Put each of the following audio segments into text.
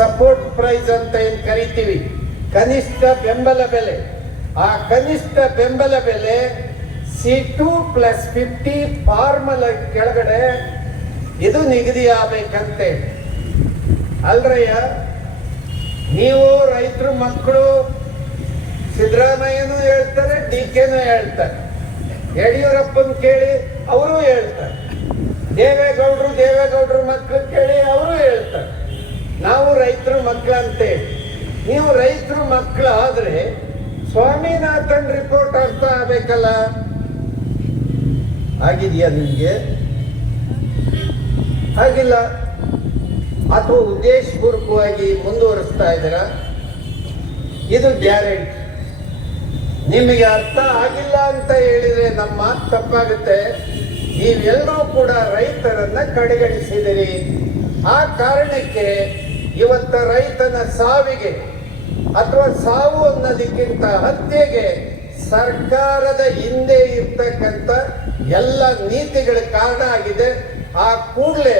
Support price ಅಂತ ಏನು ಕರಿತೀವಿ, ಕನಿಷ್ಠ ಬೆಂಬಲ ಬೆಲೆ, ಆ ಕನಿಷ್ಠ ಬೆಂಬಲ ಬೆಲೆ C2+50 ಫಾರ್ಮುಲ ಕೆಳಗಡೆ ಇದು ನಿಗದಿ ಆಗಬೇಕಂತೆ. ಅಲ್ರಯ್ಯ, ನೀವು ರೈತರ ಮಕ್ಕಳು ಸಿದ್ದರಾಮಯ್ಯನೂ ಹೇಳ್ತಾರೆ, DKನೂ ಹೇಳ್ತಾರೆ, ಯಡಿಯೂರಪ್ಪನ ಕೇಳಿ ಅವರು ಹೇಳ್ತಾರೆ, ದೇವೇಗೌಡರು ಮಕ್ಕಳು ಕೇಳಿ ಅವರು ಹೇಳ್ತಾರೆ ನಾವು ರೈತರ ಮಕ್ಕಳು ಅಂತೇಳಿ. ನೀವು ರೈತರ ಮಕ್ಕಳು ಆದ್ರೆ ಸ್ವಾಮಿನಾಥನ್ ರಿಪೋರ್ಟ್ ಅರ್ಥ ಆಗ್ಬೇಕಲ್ಲ. ಆಗಿದೆಯಾ ನಿಮ್ಗೆ? ಆಗಿಲ್ಲ. ಅಥವಾ ಉದ್ದೇಶಪೂರ್ವಕವಾಗಿ ಮುಂದುವರಿಸ್ತಾ ಇದ್ದೀರಾ? ಇದು ಗ್ಯಾರಂಟಿ. ನಿಮಗೆ ಅರ್ಥ ಆಗಿಲ್ಲ ಅಂತ ಹೇಳಿದ್ರೆ ನಮ್ಮ ಮಾತು ತಪ್ಪಾಗುತ್ತೆ. ನೀವೆಲ್ಲರೂ ಕೂಡ ರೈತರನ್ನ ಕಡೆಗಣಿಸಿದಿರಿ. ಆ ಕಾರಣಕ್ಕೆ ಇವತ್ತ ರೈತನ ಸಾವಿಗೆ ಅಥವಾ ಸಾವು ಅನ್ನೋದಕ್ಕಿಂತ ಹತ್ಯೆಗೆ ಸರ್ಕಾರದ ಹಿಂದೆ ಇರ್ತಕ್ಕಂಥ ಎಲ್ಲ ನೀತಿಗಳ ಕಾರಣ ಆಗಿದೆ. ಆ ಕೂಡಲೇ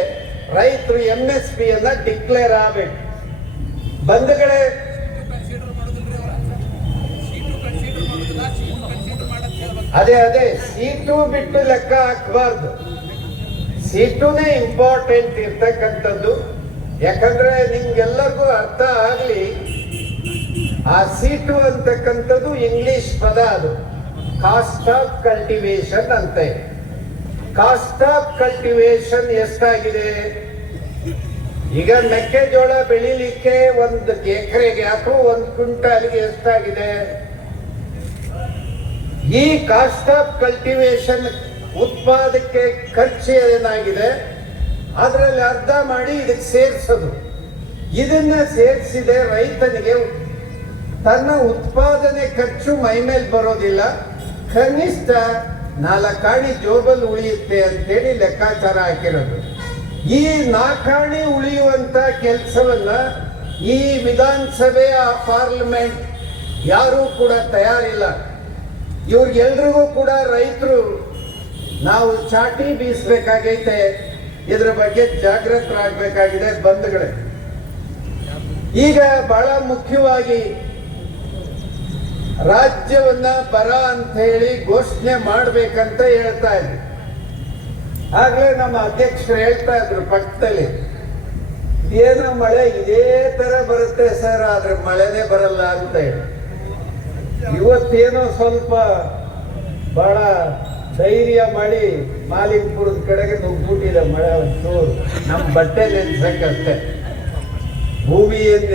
ರೈತರು MSP ಡಿಕ್ಲೇರ್ ಆಗಬೇಕು. ಬಂಧುಗಳೇ, ಅದೇ C2 ಬಿಟ್ಟು ಲೆಕ್ಕ ಹಾಕಬಾರ್ದು. C2ನೇ ಇಂಪಾರ್ಟೆಂಟ್ ಇರ್ತಕ್ಕಂಥದ್ದು. ಯಾಕಂದ್ರೆ ನಿಮ್ಗೆಲ್ಲರಿಗೂ ಅರ್ಥ ಆಗಲಿ, ಆ C2 ಅಂತಕ್ಕಂಥದ್ದು ಇಂಗ್ಲಿಷ್ ಪದ. ಅದು ಕಾಸ್ಟ್ ಆಫ್ ಕಲ್ಟಿವೇಶನ್ ಅಂತೆ. ಕಾಸ್ಟ್ ಆಫ್ ಕಲ್ಟಿವೇಶನ್ ಎಷ್ಟಾಗಿದೆ? ಈಗ ಮೆಕ್ಕೆಜೋಳ ಬೆಳಿಲಿಕ್ಕೆ 1 ಎಕರೆಗೆ ಅಥವಾ 1 ಕ್ವಿಂಟಾಲ್ಗೆ ಎಷ್ಟಾಗಿದೆ? ಈ ಕಾಸ್ಟ್ ಆಫ್ ಕಲ್ಟಿವೇಶನ್ ಉತ್ಪಾದಕ್ಕೆ ಖರ್ಚು ಏನಾಗಿದೆ ಅದರಲ್ಲಿ ಅರ್ಧ ಮಾಡಿ ಇದಕ್ಕೆ ಸೇರಿಸೋದು. ಇದನ್ನ ಸೇರಿಸಿದೆ ರೈತನಿಗೆ ತನ್ನ ಉತ್ಪಾದನೆ ಖರ್ಚು ಮೈಮೇಲೆ ಬರೋದಿಲ್ಲ, ಕನಿಷ್ಠ 4 ಆಣಿ ಜೋಬಲ್ ಉಳಿಯುತ್ತೆ ಅಂತೇಳಿ ಲೆಕ್ಕಾಚಾರ ಹಾಕಿರೋದು. ಈ 4 ಆಣಿ ಉಳಿಯುವಂತ ಕೆಲಸವನ್ನ ಈ ವಿಧಾನಸಭೆಯ ಪಾರ್ಲಿಮೆಂಟ್ ಯಾರೂ ಕೂಡ ತಯಾರಿಲ್ಲ. ಇವ್ರಿಗೆಲ್ರಿಗೂ ಕೂಡ ರೈತರು ನಾವು ಚಾಟಿ ಬೀಸಬೇಕಾಗೈತೆ, ಇದ್ರ ಬಗ್ಗೆ ಜಾಗೃತರಾಗಬೇಕಾಗಿದೆ ಬಂಧುಗಳೇ. ಈಗ ಬಹಳ ಮುಖ್ಯವಾಗಿ ರಾಜ್ಯವನ್ನ ಬರ ಅಂತ ಹೇಳಿ ಘೋಷಣೆ ಮಾಡ್ಬೇಕಂತ ಹೇಳ್ತಾ ಇದ್ರು. ಆಗ್ಲೇ ನಮ್ಮ ಅಧ್ಯಕ್ಷರು ಹೇಳ್ತಾ ಇದ್ರು ಪಕ್ಕದಲ್ಲಿ, ಏನೋ ಮಳೆ ಇದೇ ತರ ಬರುತ್ತೆ ಸರ್, ಆದ್ರೆ ಮಳೆನೇ ಬರಲ್ಲ ಅಂತ ಹೇಳಿ. ಇವತ್ತೇನೋ ಸ್ವಲ್ಪ ಬಹಳ ಧೈರ್ಯ ಮಾಡಿ ಮಾಲಿಂಗಪುರದ ಕಡೆಗೆ ನುಗ್ಗಿಬಿಟ್ಟಿದೆ ಮಳೆ. ಒಂಚೂರು ನಮ್ಮ ಬಟ್ಟೆ ನೆನ್ಸಕ್ಕಷ್ಟೇ. ಭೂಮಿಯಲ್ಲಿ